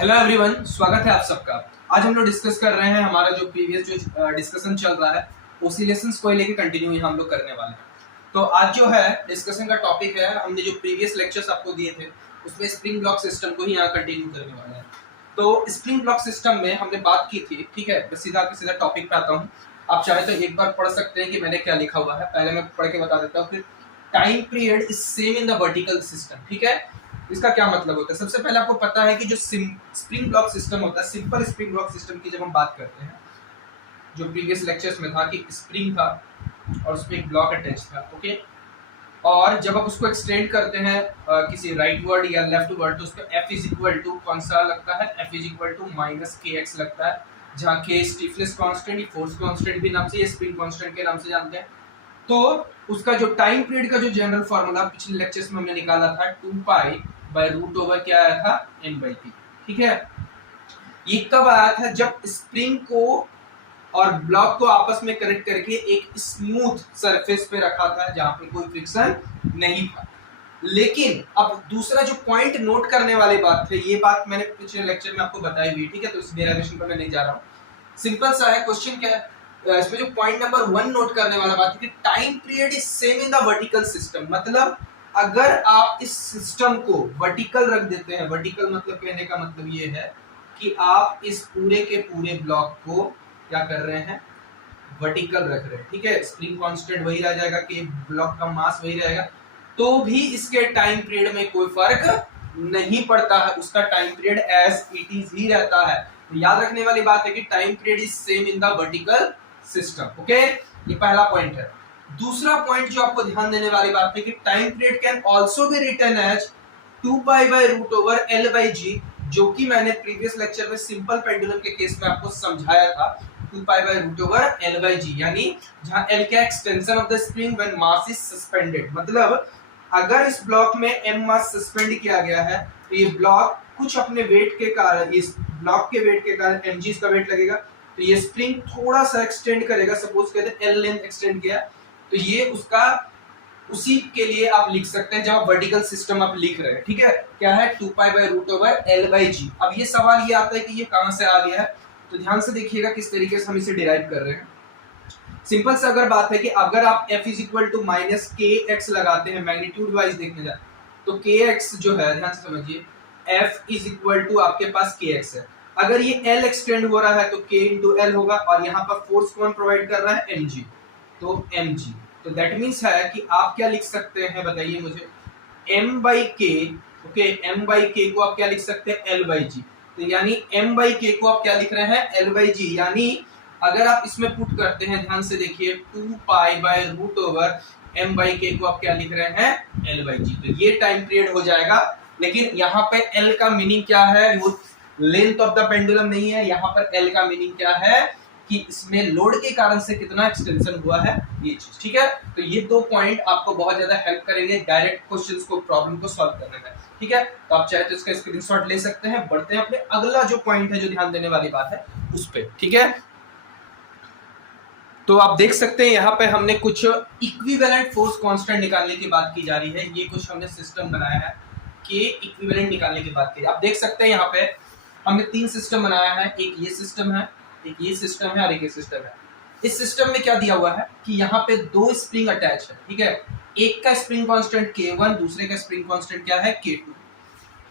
Hello everyone, स्वागत है आप सबका। आज हम लोग डिस्कस कर रहे हैं हमारा जो प्रीवियस जो डिस्कशन चल रहा है ओसिलेशंस को लेके कंटिन्यू यहाँ हम लोग करने वाले हैं। तो आज जो है डिस्कशन का टॉपिक है, हमने जो प्रीवियस लेक्चर्स आपको दिए थे उसमें स्प्रिंग ब्लॉक सिस्टम को ही यहाँ कंटिन्यू करने वाले हैं। तो स्प्रिंग ब्लॉक सिस्टम में हमने बात की थी, ठीक है। मैं सीधा टॉपिक पे आता हूँ। आप चाहे तो एक बार पढ़ सकते हैं कि मैंने क्या लिखा हुआ है। पहले मैं पढ़ के बता देता हूँ। फिर time period is same in the vertical system, ठीक है। इसका क्या मतलब होता है? सबसे पहले आपको पता है कि जो स्प्रिंग ब्लॉक सिस्टम होता है, सिंपल स्प्रिंग ब्लॉक सिस्टम की जब हम बात करते हैं, जो प्रीवियस लेक्चर्स में था कि स्प्रिंग था और उसमें एक ब्लॉक अटैच था, ओके। और जब आप उसको एक्सटेंड करते हैं किसी राइट वर्ड या लेफ्ट वर्ड, तो उसको F इज इक्वल टू कौन सा लगता है? F is equal to minus KX लगता है, जहाँ K stiffness constant, force constant भी नाम से, स्प्रिंग कांस्टेंट के नाम से जानते हैं। तो उसका जो टाइम पीरियड का जो जनरल फॉर्मूला पिछले लेक्चर्स में हमने निकाला था 2 पाई बाय रूट ओवर क्या आया था? n/p, ठीक है। ये कब आया था? जब स्प्रिंग को और ब्लॉक को आपस में कनेक्ट करके एक स्मूथ सरफेस पे रखा था जहां पे कोई फ्रिक्शन नहीं था। लेकिन अब दूसरा जो पॉइंट नोट करने वाली बात है, ये बात मैंने पिछले लेक्चर में आपको बताई हुई, ठीक है। तो इस डेरिवेशन पर मैं नहीं जा रहा हूँ। सिंपल सा है क्वेश्चन। क्या है इसमें? जो पॉइंट नंबर 1 नोट करने वाला बात है कि time period is same in the vertical system. मतलब अगर आप इस सिस्टम को वर्टिकल रख देते हैं, वर्टिकल मतलब कहने का मतलब ये है कि आप इस पूरे के पूरे ब्लॉक को क्या कर रहे हैं? वर्टिकल रख रहे हैं, ठीक है। स्प्रिंग कांस्टेंट वही रह जाएगा कि ब्लॉक का मास वही रहेगा, तो भी इसके टाइम पीरियड में कोई फर्क नहीं पड़ता है। उसका time period as it is ही रहता है। तो याद रखने वाली बात है कि time period is same in the vertical system, okay. ये पहला पॉइंट है। दूसरा पॉइंट जो आपको ध्यान देने वाली बात है कि time period can also be written as 2 pi by root over L/g, जो कि मैंने प्रीवियस लेक्चर में सिंपल पेंडुलम के केस में आपको समझाया था। 2 pi by root over L/g, यानी जहां L क्या extension of the spring when mass is suspended. मतलब अगर इस ब्लॉक में m मास सस्पेंड किया गया है, तो ये ब्लॉक कुछ अपने वेट के कारण, इस ब्लॉक के वेट के कारण mg इसका वेट लगेगा, तो ये स्प्रिंग थोड़ा सा एक्सटेंड करेगा। सपोज कहते हैं L लेंथ एक्सटेंड किया, तो ये उसका उसी के लिए आप लिख सकते हैं जब आप वर्टिकल सिस्टम आप लिख रहे हैं, ठीक है। क्या है? 2 pi by root over L/g। अब ये सवाल ये आता है कि ये कहां से आ गया है, तो ध्यान से देखिएगा किस तरीके से हम इसे डिराइव कर रहे हैं। सिंपल से अगर बात है कि अगर आप F is equal to minus KX लगाते हैं, मैग्नीट्यूड वाइज देखने जाए तो KX जो है, ध्यान से समझिए, F इज इक्वल टू आपके पास KX है। अगर ये L एक्सटेंड हो रहा है तो K इंटू L होगा, और यहाँ पर फोर्स कौन प्रोवाइड कर रहा है? mg, तो mg। तो दैट मीन्स है कि आप क्या लिख सकते हैं, बताइए मुझे? m/k, okay. m/k को आप क्या लिख सकते हैं? L/g। तो यानी m/k को आप क्या लिख रहे हैं? L/g। यानी अगर आप इसमें पुट करते हैं, ध्यान से देखिए, 2 pi by root over m/k को आप क्या लिख रहे हैं? L/g। तो ये टाइम पीरियड हो जाएगा। लेकिन यहाँ पे L का मीनिंग क्या है? वो लेंथ ऑफ द पेंडुलम नहीं है। यहाँ पर L का मीनिंग क्या है कि इसमें लोड के कारण से कितना एक्सटेंशन हुआ है, ये चीज, ठीक है। तो ये दो पॉइंट आपको बहुत ज्यादा हेल्प करेंगे डायरेक्ट क्वेश्चंस को, प्रॉब्लम को सॉल्व करने में, ठीक है। तो आप चाहे तो इसका स्क्रीनशॉट ले सकते हैं। बढ़ते हैं अपने अगला जो पॉइंट है, जो ध्यान देने वाली बात है उस पे, ठीक है। तो आप देख सकते हैं यहाँ पे हमने कुछ इक्विवेलेंट फोर्स कांस्टेंट निकालने की बात की जा रही है। ये कुछ हमने सिस्टम बनाया है कि इक्विवेलेंट निकालने की बात की। आप देख सकते हैं यहाँ पे हमने 3 सिस्टम बनाया है। एक ये सिस्टम है, एक ये सिस्टम है और एक ये सिस्टम है। इस सिस्टम में क्या दिया हुआ है कि यहाँ पे 2 स्प्रिंग अटैच है, ठीक है। एक का स्प्रिंग कांस्टेंट K1, दूसरे का स्प्रिंग कांस्टेंट क्या है? K2।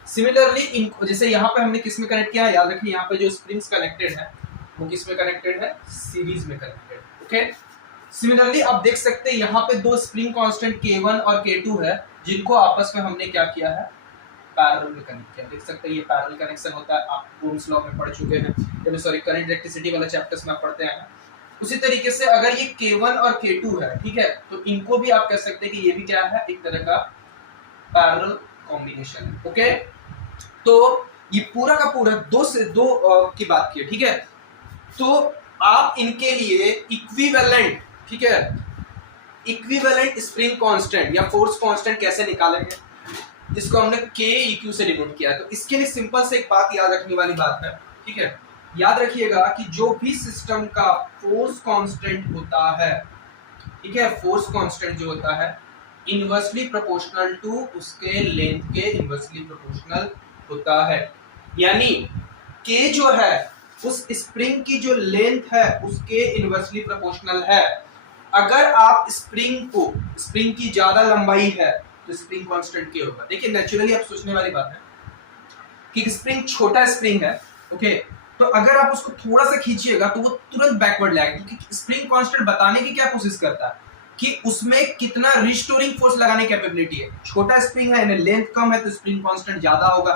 सिमिलरली जैसे यहाँ पे हमने किस में कनेक्ट किया है, याद रखिए, यहाँ पे जो स्प्रिंग्स कनेक्टेड है वो किस में कनेक्टेड है? सीरीज में कनेक्टेड, ओके। सिमिलरली आप देख सकते हैं यहाँ पे 2 स्प्रिंग कांस्टेंट K1 और K2 है, जिनको आपस में हमने क्या किया है? पैरेलल में कनेक्ट किया। देख सकते हैं ये पैरेलल कनेक्शन होता है, आप ओम्स लॉ में पढ़ चुके हैं, सॉरी, करंट इलेक्ट्रिसिटी वाला चैप्टर्स में आप पढ़ते हैं। उसी तरीके से अगर ये K1 और K2 है, ठीक है, तो इनको भी आप कह सकते हैं कि ये भी क्या है? एक तरह का पैरेलल कॉम्बिनेशन है, ओके। तो ये पूरा का पूरा 2 से 2 की बात की है, ठीक है। तो आप इनके लिए इक्विवेलेंट, ठीक है, इक्विवेलेंट स्प्रिंग कांस्टेंट या फोर्स कांस्टेंट कैसे निकालेंगे, जिसको हमने Keq से डिनोट किया है। तो इसके लिए सिंपल से एक बात याद रखने वाली बात है, ठीक है। याद रखिएगा कि जो भी सिस्टम का फोर्स कांस्टेंट होता है, ठीक है, फोर्स कांस्टेंट जो होता है इनवर्सली प्रोपोर्शनल टू उसके लेंथ के इनवर्सली प्रोपोर्शनल होता है। यानी के जो है उस स्प्रिंग की जो लेंथ है उसके इनवर्सली प्रोपोर्शनल है। अगर आप स्प्रिंग की ज्यादा लंबाई है तो स्प्रिंग कांस्टेंट के होगा। देखिए नेचुरली आप सोचने वाली बात है कि स्प्रिंग छोटा स्प्रिंग है, ओके, तो अगर आप उसको थोड़ा सा खींचिएगा तो वो तुरंत बैकवर्ड लाएगा, क्योंकि स्प्रिंग कांस्टेंट बताने की क्या कोशिश करता है कि उसमें कितना रिस्टोरिंग फोर्स लगाने की कैपेबिलिटी है। छोटा स्प्रिंग है, लेंथ कम है तो स्प्रिंग कांस्टेंट ज्यादा होगा।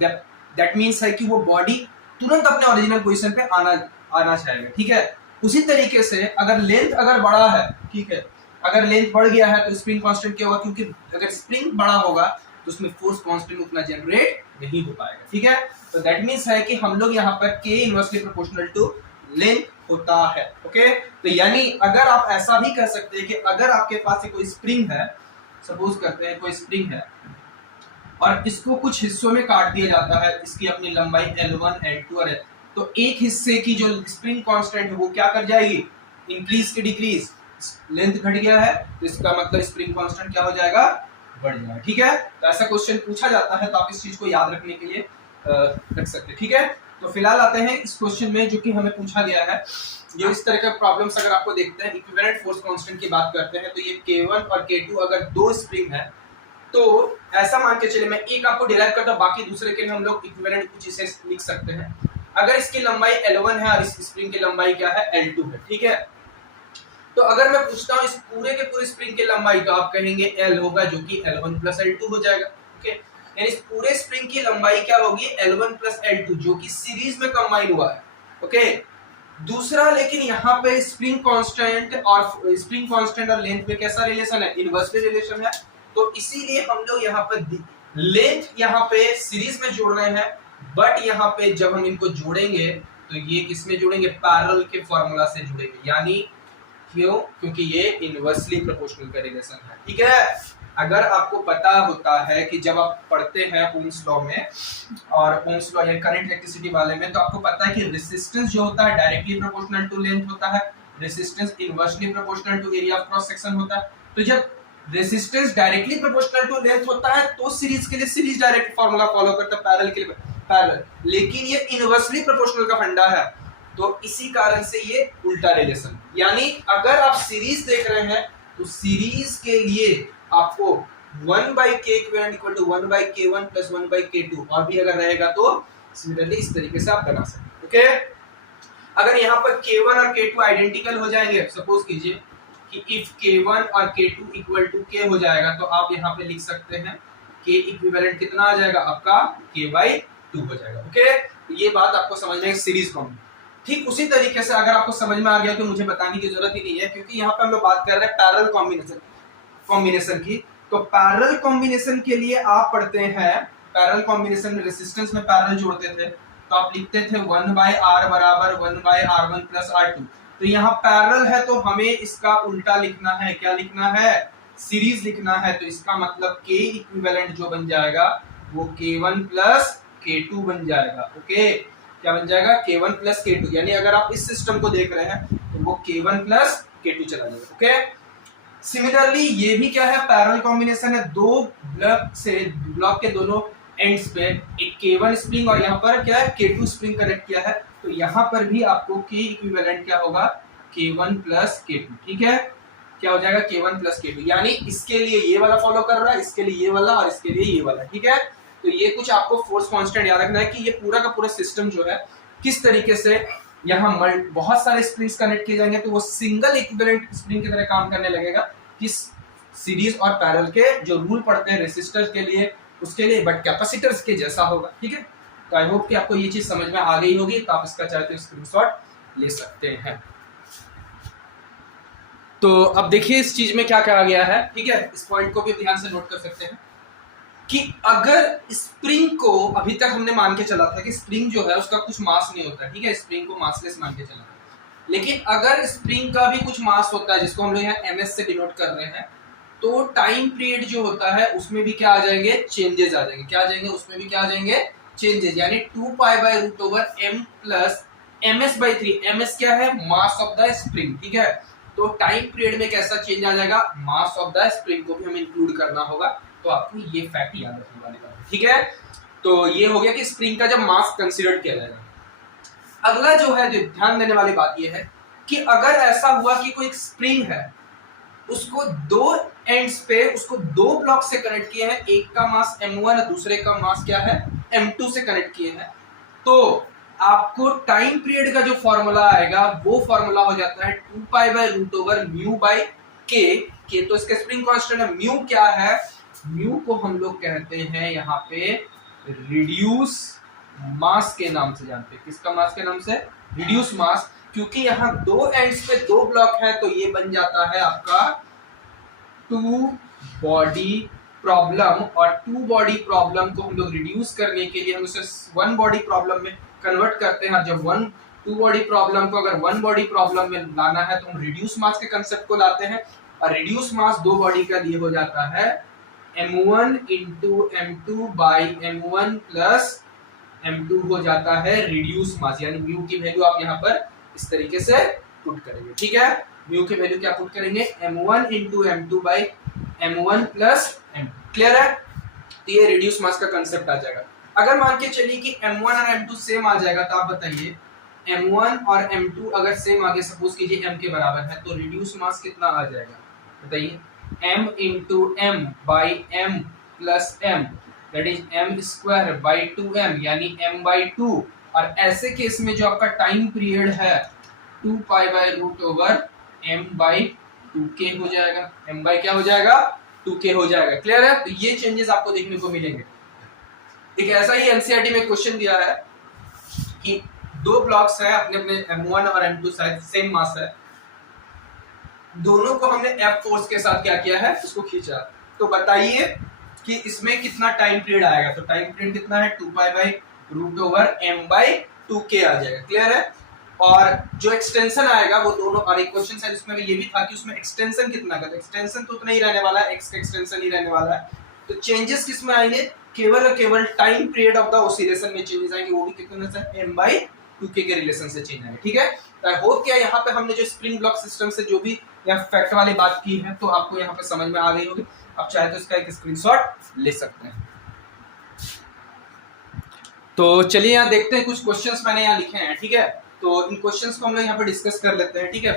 दैट मींस है कि वो बॉडी तुरंत अपने ओरिजिनल पोजीशन पे आना चाहेगा, ठीक है। उसी तरीके से अगर लेंथ अगर बड़ा है, ठीक है, अगर लेंथ बढ़ गया है तो स्प्रिंग कांस्टेंट क्या होगा, क्योंकि अगर स्प्रिंग बड़ा होगा तो उसमें फोर्स कांस्टेंट उतना जनरेट नहीं हो पाएगा, ठीक है। तो दैट मींस है कि हम लोग यहाँ पर के इनवर्सली प्रोपोर्शनल टू लेंथ होता है, ओके। तो यानी अगर आप ऐसा भी कह सकते हैं कि अगर आपके पास कोई स्प्रिंग है, सपोज करते हैं कोई स्प्रिंग है और इसको कुछ हिस्सों में काट दिया जाता है, इसकी अपनी लंबाई L1 L2 और तो एक हिस्से की जो स्प्रिंग कांस्टेंट है वो क्या कर जाएगी, इंक्रीज की डिक्रीज। लेंथ घट गया है तो इसका मतलब स्प्रिंग कांस्टेंट क्या हो जाएगा, बढ़ जाएगा, ठीक है। तो ऐसा क्वेश्चन पूछा जाता है तो आप इस चीज को याद रखने के लिए रख सकते हैं, ठीक है। तो फिलहाल आते हैं इस क्वेश्चन में जो कि हमें पूछा गया है। जो इस तरह के प्रॉब्लम्स अगर आपको देखते हैं, इक्विवेलेंट फोर्स कांस्टेंट की बात करते हैं, तो ये K1 और K2 अगर दो स्प्रिंग है तो ऐसा मान के चले, मैं एक आपको डिराइव करता हूं, बाकी दूसरे के लिए हम लोग इक्विवेलेंट कुछ इसे लिख सकते हैं। अगर इसकी लंबाई L1 है और इस स्प्रिंग की लंबाई क्या है, L2 है, ठीक है। तो अगर मैं पूछता हूं इस पूरे के पूरे स्प्रिंग की लंबाई, तो आप कहेंगे L होगा जो कि L1 प्लस L2 हो जाएगा, ओके। यानी इस पूरे स्प्रिंग की लंबाई क्या होगी, L1 प्लस L2 जो कि सीरीज में कंबाइन हुआ है, ओके। दूसरा, लेकिन यहाँ पे स्प्रिंग कांस्टेंट और लेंथ में कैसा रिलेशन है, इनवर्सली रिलेशन है। तो इसीलिए हम लोग यहाँ पर लेंथ यहाँ पे सीरीज में जोड़ रहे हैं, बट यहाँ पे जब हम इनको जोड़ेंगे तो ये किसमें जोड़ेंगे, पैरेलल के फॉर्मूला से जुड़ेंगे। यानी क्यों, क्योंकि ये इनवर्सली प्रोपोर्शनल का रिलेशन है, ठीक है। अगर आपको पता होता है कि जब आप पढ़ते हैं ओम्स लॉ में और ओम्स लॉ या करंट इलेक्ट्रिसिटी वाले में, तो आपको पता है कि रेजिस्टेंस जो होता है डायरेक्टली प्रोपोर्शनल टू लेंथ होता है, resistance inversely proportional to area of cross section होता है। तो जब resistance directly proportional to length होता है तो सीरीज के लिए सीरीज डायरेक्ट फार्मूला फॉलो करता है, पैरेलल के लिए पैरेलल। लेकिन ये इनवर्सली प्रोपोर्शनल का फंडा है, तो इसी कारण से ये उल्टा रिलेशन। यानी अगर आप सीरीज देख रहे हैं तो सीरीज के लिए आपको 1/k equivalent equal to 1/k1 plus 1/k2 और भी अगर रहेगा तो सिमिलरली इस तरीके से आप बना सकते हैं, ओके। अगर यहाँ पर k1 और k2 आइडेंटिकल हो जाएंगे, सपोज कीजिए कि इफ k1 और k2 इक्वल टू k हो जाएगा, तो आप यहाँ पे लिख सकते हैं k इक्विवेलेंट कितना आ जाएगा आपका, k/2 हो जाएगा, ओके। ये बात आपको समझ में सीरीज कॉम्बिनेशन। ठीक उसी तरीके से अगर आपको समझ में आ गया तो मुझे बताने की जरूरत ही नहीं है, क्योंकि यहाँ पे हम लोग बात कर रहे हैं पैरेलल कॉम्बिनेशन की। तो पैरेलल कॉम्बिनेशन के लिए आप पढ़ते हैं, पैरेलल कॉम्बिनेशन में रेजिस्टेंस में पैरेलल जोड़ते थे तो आप लिखते थे 1/r बराबर 1/r1 प्लस r2। तो यहाँ पैरेलल है तो हमें इसका उल्टा लिखना है, क्या लिखना है, सीरीज लिखना है। तो इसका मतलब k इक्विवेलेंट जो बन जाएगा वो k1 प्लस k2 बन जाएगा, ओके। क्या बन जाएगा, k1 प्लस k2। यानी अगर आप इस सिस्टम को देख रहे हैं तो वो k1 प्लस k2 चला जाएगा, ओके। सिमिलरली ये भी क्या है, पैरेलल कॉम्बिनेशन है, दो ब्लॉक के दोनों एंड्स पे एक k1 स्प्रिंग और यहाँ पर क्या है k2 स्प्रिंग कनेक्ट किया है। तो यहाँ पर भी आपको k इक्विवेलेंट क्या होगा, k1 प्लस k2, ठीक है। क्या हो जाएगा, k1 प्लस k2। यानी इसके लिए ये वाला फॉलो कर रहा है, इसके लिए ये वाला और इसके लिए ये वाला, ठीक है। तो ये कुछ आपको फोर्स कांस्टेंट याद रखना है कि ये पूरा का पूरा सिस्टम जो है किस तरीके से यहाँ बहुत सारे स्प्रिंग्स कनेक्ट किए जाएंगे तो वो सिंगल इक्विवेलेंट स्प्रिंग की तरह काम करने लगेगा, कि सीरीज और पैरेलल के जो रूल पड़ते हैं रेसिस्टर्स के लिए उसके लिए, बट कैपेसिटर्स के जैसा होगा, ठीक है। तो आई होप कि आपको ये चीज समझ में आ गई होगी, तो आप इसका चाहे तो स्क्रीनशॉट ले सकते हैं। तो अब देखिए इस चीज में क्या कहा गया है, ठीक है। इस पॉइंट को भी ध्यान से नोट कर सकते हैं कि अगर स्प्रिंग को, अभी तक हमने मान के चला था कि स्प्रिंग जो है उसका कुछ मास नहीं होता, ठीक है, स्प्रिंग को मासलेस मान के चला था। लेकिन अगर स्प्रिंग का भी कुछ मास होता है जिसको हम लोग यहाँ ms से डिनोट कर रहे हैं, तो टाइम पीरियड जो होता है उसमें भी क्या आ जाएंगे, चेंजेस आ जाएंगे। क्या आ जाएंगे, उसमें भी क्या आ जाएंगे, चेंजेस। यानी 2π/√m प्लस ms/3। ms क्या है, मास ऑफ द स्प्रिंग, ठीक है। तो टाइम पीरियड में कैसा चेंज आ जाएगा, मास ऑफ द स्प्रिंग को भी हमें इंक्लूड करना होगा। तो आपको ये फैक्ट याद रखने वाली बात है, ठीक है। तो ये हो गया कि स्प्रिंग का जब मास कंसीडर किया जाएगा, अगला जो है, जो ध्यान देने वाली बात यह है कि अगर ऐसा हुआ कि कोई स्प्रिंग है, उसको दो एंड्स पे उसको दो ब्लॉक से कनेक्ट किए हैं, एक का मास m1 और दूसरे का मास क्या है m2 से कनेक्ट किए हैं, तो आपको टाइम पीरियड का जो फॉर्मूला आएगा वो फॉर्मूला हो जाता है 2π/√μ/k। तो इसका स्प्रिंग कांस्टेंट है म्यू। क्या है म्यू? को हम लोग कहते हैं यहाँ पे रिड्यूस मास के नाम से जानते हैं। किसका मास के नाम से? Reduce mass. क्योंकि यहाँ दो एंड्स पे दो ब्लॉक है तो ये बन जाता है आपका टू बॉडी प्रॉब्लम, और टू बॉडी प्रॉब्लम को हम लोग रिड्यूस करने के लिए हम उसे वन बॉडी प्रॉब्लम में कन्वर्ट करते हैं। जब टू बॉडी प्रॉब्लम को अगर वन बॉडी प्रॉब्लम में लाना है तो हम रिड्यूस मास के कंसेप्ट को लाते हैं, और रिड्यूस मास दो बॉडी का लिए हो जाता है m1 into m2 by m1 plus m2 हो जाता है रिड्यूस मास। यानी म्यू की वैल्यू आप यहाँ पर इस तरीके से पुट करेंगे, ठीक है। म्यू की वैल्यू क्या पुट करेंगे? m1 into m2 by m1 plus m2। Clear है? तो ये रिड्यूस मास का कंसेप्ट आ जाएगा। अगर मान के चलिए कि m1 और m2 सेम आ जाएगा, तो आप बताइए m1 और m2 अगर सेम आगे सपोज कीजिए m के बराबर है, तो रिड्यूस मास कितना आ जाएगा बताइए? m into m by m plus m, that is m square by 2m, यानी m बाई 2। और ऐसे केस में जो आपका टाइम पीरियड है 2π/√m बाई 2k हो जाएगा। m बाई क्या हो जाएगा? 2k हो जाएगा। क्लियर है? तो ये चेंजेस आपको देखने को मिलेंगे। एक ऐसा ही एनसीईआरटी में क्वेश्चन दिया है कि दो ब्लॉक्स हैं, अपने अपने m1 और m2 शायद सेम मास है, दोनों को हमने F फोर्स के साथ क्या किया है? उसको खींचा। तो बताइए कि इसमें कितना टाइम पीरियड आएगा? तो टाइम पीरियड कितना है? 2π/√m/2k आ जाएगा। क्लियर है? और जो एक्सटेंशन आएगा वो दोनों, और एक क्वेश्चन शायद इसमें ये भी था कि उसमें एक्सटेंशन कितना का, तो एक्सटेंशन तो उतना ही रहने वाला है, x का एक्सटेंशन ही रहने वाला है। तो चेंजेस किस में आएंगे? केवल और केवल time period of the oscillation में चेंजेस आएंगे, वो भी कितने से? m/2k के रिलेशन से चेंज आएंगे। ठीक है? तो आई होप क्या यहाँ पे हमने जो स्प्रिंग ब्लॉक सिस्टम से जो भी या फैक्ट वाली बात की है तो आपको यहाँ पे समझ में आ गई होगी। आप चाहे तो इसका एक स्क्रीनशॉट ले सकते हैं। तो चलिए यहाँ देखते हैं, कुछ क्वेश्चंस मैंने यहाँ लिखे हैं। ठीक है? तो इन क्वेश्चंस को हम लोग यहाँ पे डिस्कस कर लेते हैं। ठीक है?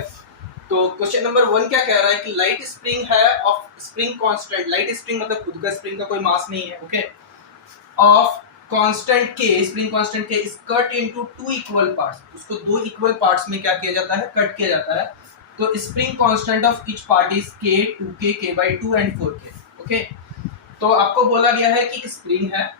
तो क्वेश्चन नंबर 1 क्या कह रहा है कि लाइट स्प्रिंग है of spring constant, light spring मतलब खुद का स्प्रिंग का कोई मास नहीं है, ओके, ऑफ कांस्टेंट के, स्प्रिंग कांस्टेंट के is cut into two equal parts. उसको दो इक्वल पार्ट्स में क्या किया जाता है? कट किया जाता है। तो spring constant of each part is k, 2k, k/2 and 4k। Okay, तो आपको बोला गया है कि स्प्रिंग है,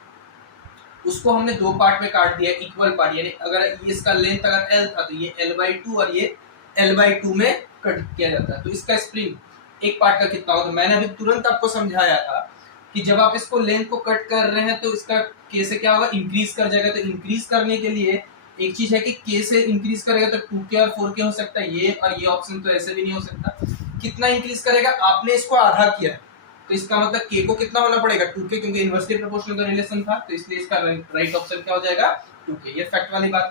उसको हमने दो पार्ट में काट दिया, इक्वल पार्ट, यानी अगर ये इसका लेंथ अगर l था तो ये l/2 और ये l/2 में कट किया जाता है। तो इसका स्प्रिंग एक पार्ट का कितना होगा? तो मैंने अभी तुरंत आपको समझाया था कि जब आप इसको लेंथ को कट कर रहे हैं तो इसका k से क्या होगा? इंक्रीज कर जाएगा। तो इंक्रीज करने के लिए एक चीज है कि k से इंक्रीज करेगा तो 2k और 4k हो सकता है, ये और ये ऑप्शन तो ऐसे भी नहीं हो सकता। कितना इंक्रीज करेगा? आपने इसको आधा किया है तो इसका मतलब k को कितना होना पड़ेगा? 2k, क्योंकि इनवर्सली प्रोपोर्शनल का रिलेशन था, तो इसलिए इसका राइट ऑप्शन क्या हो जाएगा? 2k। ये फैक्ट वाली बात है।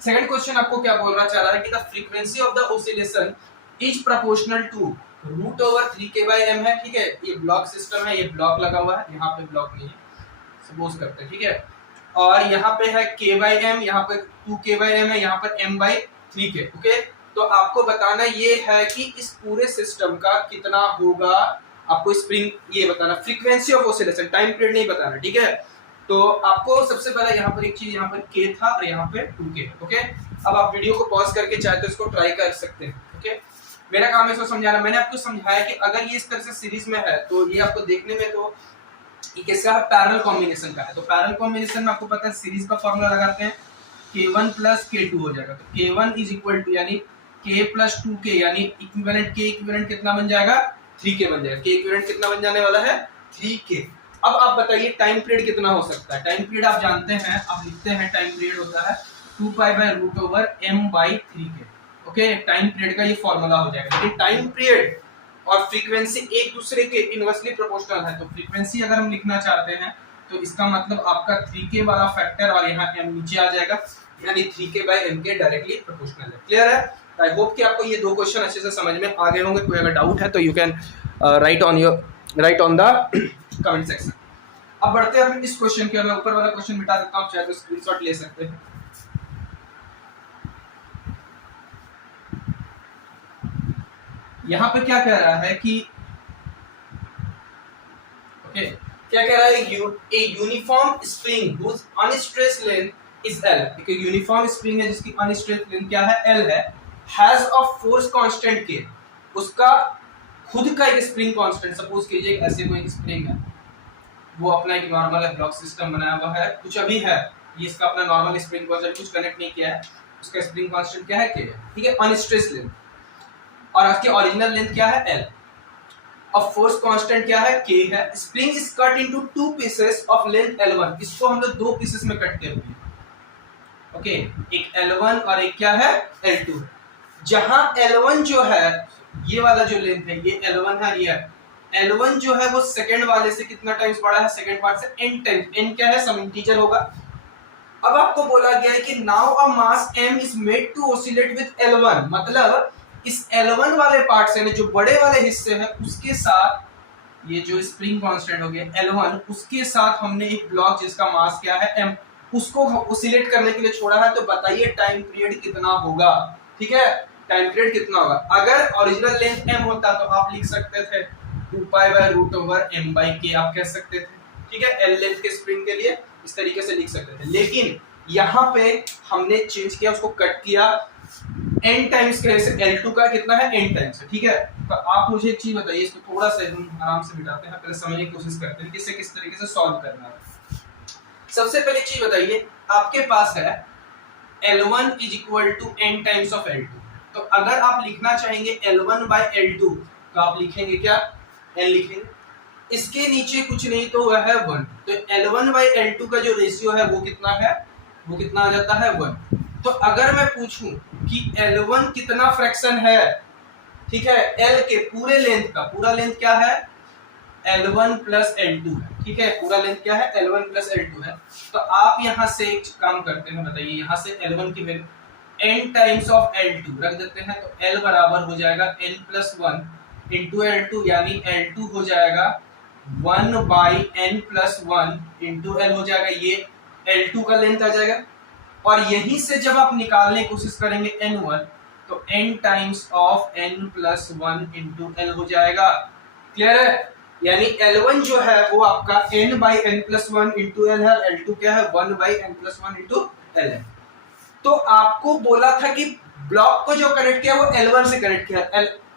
सेकंड क्वेश्चन आपको क्या बोल रहा चाह रहा है कि the frequency of the oscillation is proportional to √3k/m है। ठीक है? ये ब्लॉक सिस्टम है, ये ब्लॉक लगा हुआ है, यहाँ पे ब्लॉक नहीं है, सपोज करते हैं। ठीक है? और यहाँ पे है k/m, यहाँ पे 2k/m है, यहाँ पर m/3k। ओके, तो आपको बताना ये है कि इस पूरे सिस्टम का कितना होगा, आपको स्प्रिंग ये बताना, frequency of oscillation, time period नहीं बताना। ठीक है? तो आपको सबसे पहले यहाँ पर एक चीज, यहाँ पर k था और यहाँ पे 2k। ओके, अब आप वीडियो को पॉज करके चाहे तो इसको ट्राई कर सकते हैं। ओके, मेरा काम है इसको समझाना। मैंने आपको समझाया कि अगर ये इस तरह से सीरीज में है तो ये आपको देखने में तो ये कैसा है? पैरेलल कॉम्बिनेशन का है। तो पैरेलल कॉम्बिनेशन में आपको पता है सीरीज का फॉर्मूला लगाते हैं, k1 प्लस k2 हो जाएगा। तो k1 इज इक्वल टू यानी k प्लस 2k, यानी इक्विवेलेंट k इक्विवेलेंट कितना बन जाएगा? 3k बन जाएगा। k इक्विवेलेंट कितना बन जाने वाला है? 3k। अब आप बताइए टाइम पीरियड कितना हो सकता है? टाइम पीरियड आप जानते हैं, आप लिखते हैं टाइम पीरियड होता है 2π/√m/3k। ओके, टाइम पीरियड का ये फॉर्मूला हो जाएगा। लेकिन टाइम पीरियड और फ्रीक्वेंसी एक दूसरे के इनवर्सली प्रोपोर्शनल है, तो फ्रीक्वेंसी अगर हम लिखना चाहते हैं तो इसका मतलब आपका 3k वाला फैक्टर और यहाँ m नीचे आ जाएगा, यानी 3k/m के डायरेक्टली प्रोपोर्शनल है। क्लियर है? आई होप कि आपको ये दो क्वेश्चन अच्छे से समझ में आ गए होंगे। कोई अगर डाउट है तो you can write on the comment section. अब बढ़ते हैं हम इस क्वेश्चन के, ऊपर वाला क्वेश्चन मिटा देता हूँ, चाहे तो स्क्रीनशॉट ले सकते हैं। यहाँ पे क्या कह रहा है कि ओके क्या कह रहा है, a uniform spring whose unstressed length is L. एक यूनिफॉर्म स्प्रिंग है जिसकी अनस्ट्रेस्ड लेंथ क्या है, एल है, हैज अ फोर्स कांस्टेंट के, उसका खुद का एक स्प्रिंग कांस्टेंट, सपोज कीजिए ऐसे कोई स्प्रिंग है, वो अपना एक नॉर्मल ब्लॉक सिस्टम बनाया हुआ है, कुछ अभी है, ये इसका अपना नॉर्मल स्प्रिंग कांस्टेंट कुछ कनेक्ट नहीं किया है, उसका स्प्रिंग कांस्टेंट क्या है, के है, ठीक है, अनस्ट्रेस्ड लेंथ, और उसकी ओरिजिनल लेंथ क्या है, एल, और फोर्स कांस्टेंट क्या है, के है। Spring is cut into two pieces of length L1, इसको हम लोग दो पीसेस में कट किए हुए, ओके, एक L1 और एक क्या है, L2। जहां L1 जो है, ये वाला जो लेंथ है, ये L1 है, ये L1 जो है वो सेकंड वाले से कितना टाइम्स बड़ा है, सेकंड पार्ट से n टाइम्स, n क्या है, सम इंटीजर होगा। अब आपको बोला गया है कि now a mass m is made to oscillate with L1, मतलब इस L1 वाले पार्ट से, जो बड़े वाले हिस्से हैं, उसके साथ ये जो स्प्रिंग कांस्टेंट हो गया L1, उसके साथ हमने एक ब्लॉक जिसका मास क्या है m, उसको ऑसिलेट करने के लिए छोड़ा है। तो बताइए टाइम पीरियड कितना होगा, ठीक है, टाइम पीरियड कितना होगा। अगर ओरिजिनल लेंथ m होता तो आप लिख सकते थे 2 pi by root over m by k, आप कह सकते थे, ठीक है, l लेंथ के स्प्रिंग के लिए इस तरीके से लिख सकते थे। लेकिन यहाँ पे हमने चेंज किया, उसको कट किया n टाइम्स के, L2 का कितना है, n टाइम्स है, ठीक है। तो आप मुझे एक चीज बताइए, इसको थोड़ा सा हम आराम से बिठाते हैं, पहले समझने की कोशिश करते हैं कि इसे किस तरीके से सॉल्व करना है। सबसे पहले चीज बताइए, आपके पास है L1 is equal to n times of L2, तो अगर आप लिखना चाहेंगे L1 बाय L2 तो आप लिखेंगे क्या, n लिखेंगे, इसके नीचे कुछ नहीं तो वह है 1, तो L1 बाय L2 का जो रेशियो है वो कितना है, वो कितना आ जाता है 1। तो अगर मैं पूछूं कि L1 कितना फ्रैक्शन है, ठीक है, L के पूरे लेंथ का, पूरा लेंथ क्या है, L1 प्लस L2 है, ठीक है, पूरा लेंथ क्या है, L1 प्लस L2 है। तो आप यहां से एक काम करते हैं, बताइए, यहां से L1 की value n times of L2 रख देते हैं, तो L बराबर हो जाएगा n प्लस 1 इंटू L2, यानी L2 हो जाएगा 1 by n plus 1 into L हो जाएगा, ये L2 का लेंथ आ जाएगा। और यहीं से जब आप निकालने की कोशिश करेंगे N1, तो n times of n plus 1 into L हो जाएगा, क्लियर है, यानी L1 जो है वो आपका n by n plus 1 into L है, L2 क्या है, 1 by n plus 1 into L है। तो आपको बोला था कि ब्लॉक को जो कनेक्ट किया वो L1 से कनेक्ट किया,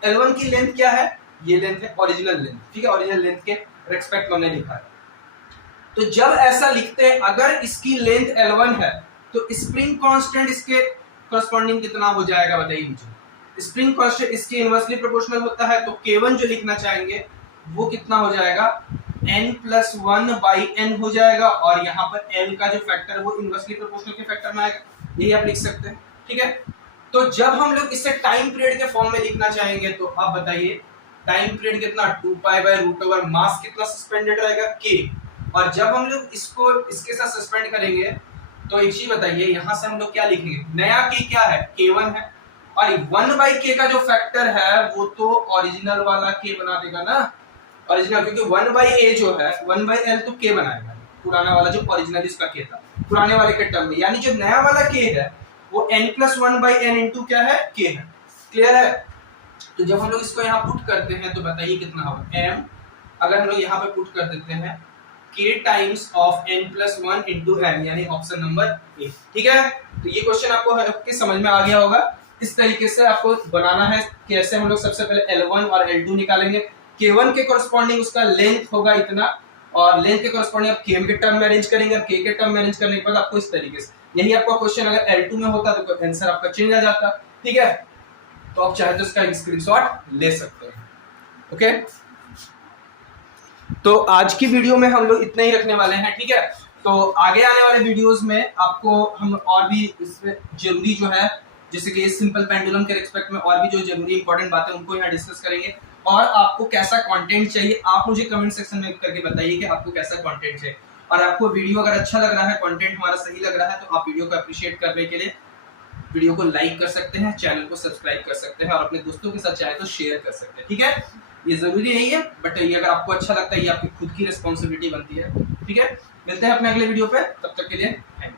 L1 की लेंथ क्या है, ये लेंथ है ओरिजिनल लेंथ, ठीक है, ओरिजिनल लेंथ के रेस्पेक्ट में हमने लिखा है। तो जब ऐसा लिखते हैं, अगर इसकी लेंथ L1 है तो स्प्रिंग कांस्टेंट इसके करस्पॉन्डिंग कितना हो जाएगा, बताइए मुझे। स्प्रिंग कांस्टेंट इसके इनवर्सली प्रोपोर्शनल होता है, तो K1 जो लिखना चाहेंगे वो कितना हो जाएगा, n प्लस 1 बाई n हो जाएगा, और यहाँ पर l का जो फैक्टर है वो इनवर्सली प्रोपोर्शनल के फैक्टर में आएगा, यही आप लिख सकते हैं, ठीक है। तो जब हम लोग इसे टाइम पीरियड के फॉर्म में लिखना चाहेंगे, तो आप बताइए टाइम पीरियड कितना, 2 पाई बाय रूट ओवर मास कितना सस्पेंडेड रहेगा, k, और जब हम लोग इसको इसके साथ सस्पेंड करेंगे, तो एक चीज बताइए, यहां से हम लोग क्या लिखेंगे, नया k क्या है, K1 है, और 1 बाई k का जो फैक्टर है वो तो ओरिजिनल वाला k बना देगा ना, ओरिजिनल, क्योंकि 1 बाई a जो है 1 बाई l तो k बनाएगा, पुराना वाला जो ओरिजिनल इसका k था, पुराने वाले के टर्म में, यानी जो नया वाला k है वो n plus 1 by n into क्या है, k है, क्लियर है। तो जब हम लोग इसको यहाँ पुट करते हैं तो बताइए कितना होगा, m, अगर हम लोग यहाँ पे पुट कर देते हैं k times of n plus 1 into m, यानी ऑप्शन नंबर ए, ठीक है। तो ये क्वेश्चन आपको समझ में आ गया होगा। इस तरीके से आपको बनाना है, कैसे हम लोग सबसे पहले L1 और L2 निकालेंगे, K1 के कोरस्पॉन्डिंग उसका लेंथ होगा इतना, और लेंथ के कोरस्पॉन्डिंग आप K के टर्म में अरेंज करेंगे, और K के टर्म में अरेंज करने के बाद आपको इस तरीके से, यही आपका क्वेश्चन अगर L2 में होता तो आंसर आपका चेंज आ जाता, ठीक है। तो आप चाहे तो इसका स्क्रीनशॉट ले सकते हैं, ओके। तो आज की वीडियो में हम लोग इतना ही रखने वाले हैं, ठीक है। तो आगे आने वाले वीडियोस में आपको हम और भी इसमें जरूरी जो है, जैसे कि सिंपल पेंडुलम के रिस्पेक्ट में और भी जो जरूरी इंपॉर्टेंट बातें उनको यहाँ डिस्कस करेंगे, और आपको कैसा कंटेंट चाहिए आप मुझे कमेंट सेक्शन में करके बताइए कि आपको कैसा कंटेंट चाहिए। और आपको वीडियो अगर अच्छा लग रहा है, कंटेंट हमारा सही लग रहा है, तो आप वीडियो को अप्रिशिएट करने के लिए वीडियो को लाइक कर सकते हैं, चैनल को सब्सक्राइब कर सकते हैं, और अपने दोस्तों के साथ चाहे तो शेयर कर सकते हैं, ठीक है। ये जरूरी नहीं है, बट ये अगर आपको अच्छा लगता है, ये आपकी खुद की रिस्पॉन्सिबिलिटी बनती है, ठीक है। मिलते हैं अपने अगले वीडियो पे, तब तक के लिए थैंक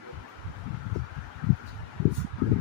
यू।